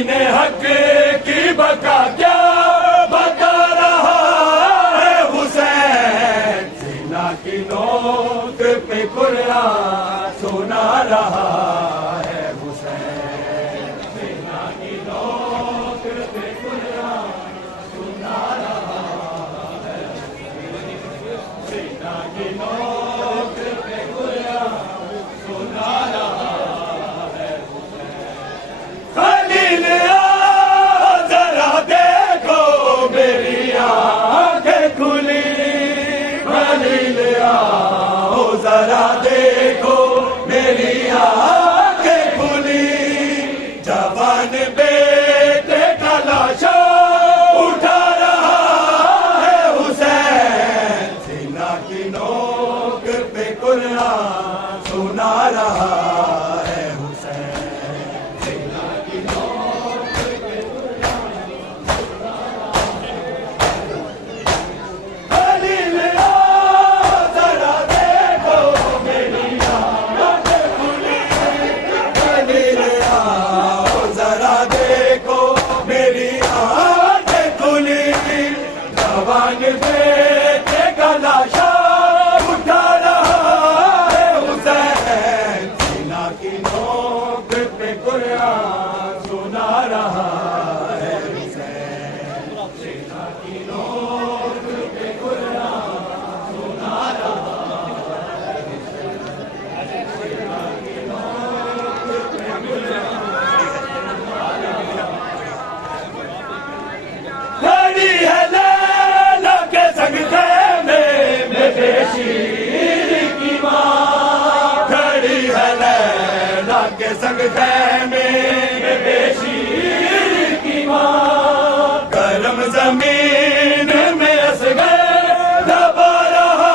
दीन हक की बका क्या बता रहा है हुसैन, सीना की नोक पे कुरान सुना रहा है हुसैन, सीना की नोक पे कुरान सुना रहा है, सीना की नोक पे कुरान सुना रहा है। खलील आओ जरा देखो मेरी आंखें खुली, खलील आओ जरा देखो मेरी आंखें खुली, जवान बेटे का लाशा उठा रहा है हुसैन, सीना की नोक पे कुरान सुना रहा है हुसैन, सीना की नोक पे कुरान सुना रहा है। खलील आओ जरा देखो मेरी आंखें खुली, खलील आओ जरा देखो मेरी आंखें खुली, जवान बेटे का लाशा उठा रहा है हुसैन, सीना की नोक पे कुरान सुना रहा है हुसैन, सीना की नोक पे कुरान सुना रहा है, सीना की नोक पे कुरान सुना रहा है। खड़ी है लैला के संग खेमे में बेशीर की माँ, खड़ी है लैला के संग खेमे में बेशीर की माँ, गरम जमीन में असगर दबा रहा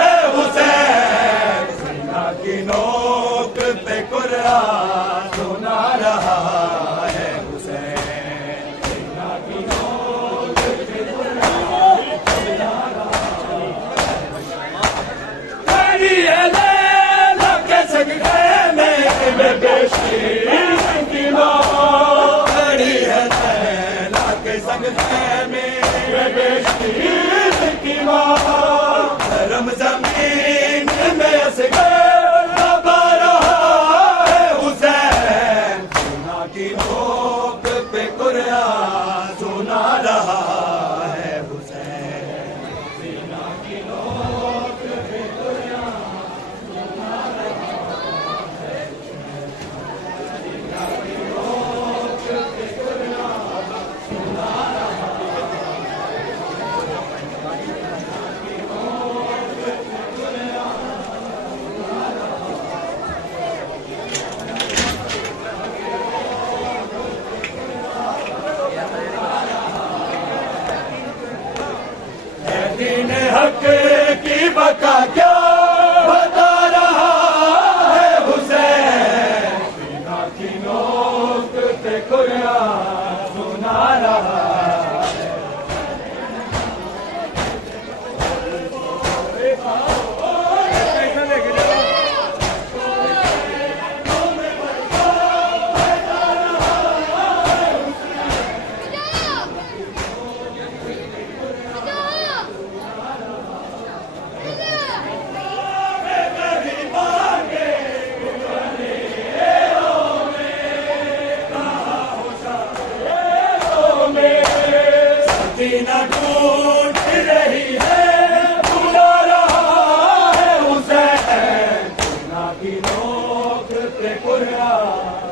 है हुसैन, सीना की नोक पे कुरान सुना रहा है हुसैन, सीना की नोक पे कुरान सुना रहा है। खड़ी है लैला के संग खेमे में बेशीर की माँ, खड़ी है लैला के संग खेमे में बेशीर की माँ, गरम जमीन में असगर दबा रहा है हुसैन, सीना की नोक पे कुरान सुना रहा है हुसैन, सीना की नोक पे कुरान सुना रहा है, सीना की नोक पे कुरान सुना रहा है, सीना की नोक पे कुरान सुना रहा है। दीन हक की बका क्या बता रहा है हुसैन, सीना की नोक पे कुरान सुना रहा है। सीना टूट रही है बुला रहा है हुसैन, सीना की नोक पे कुरान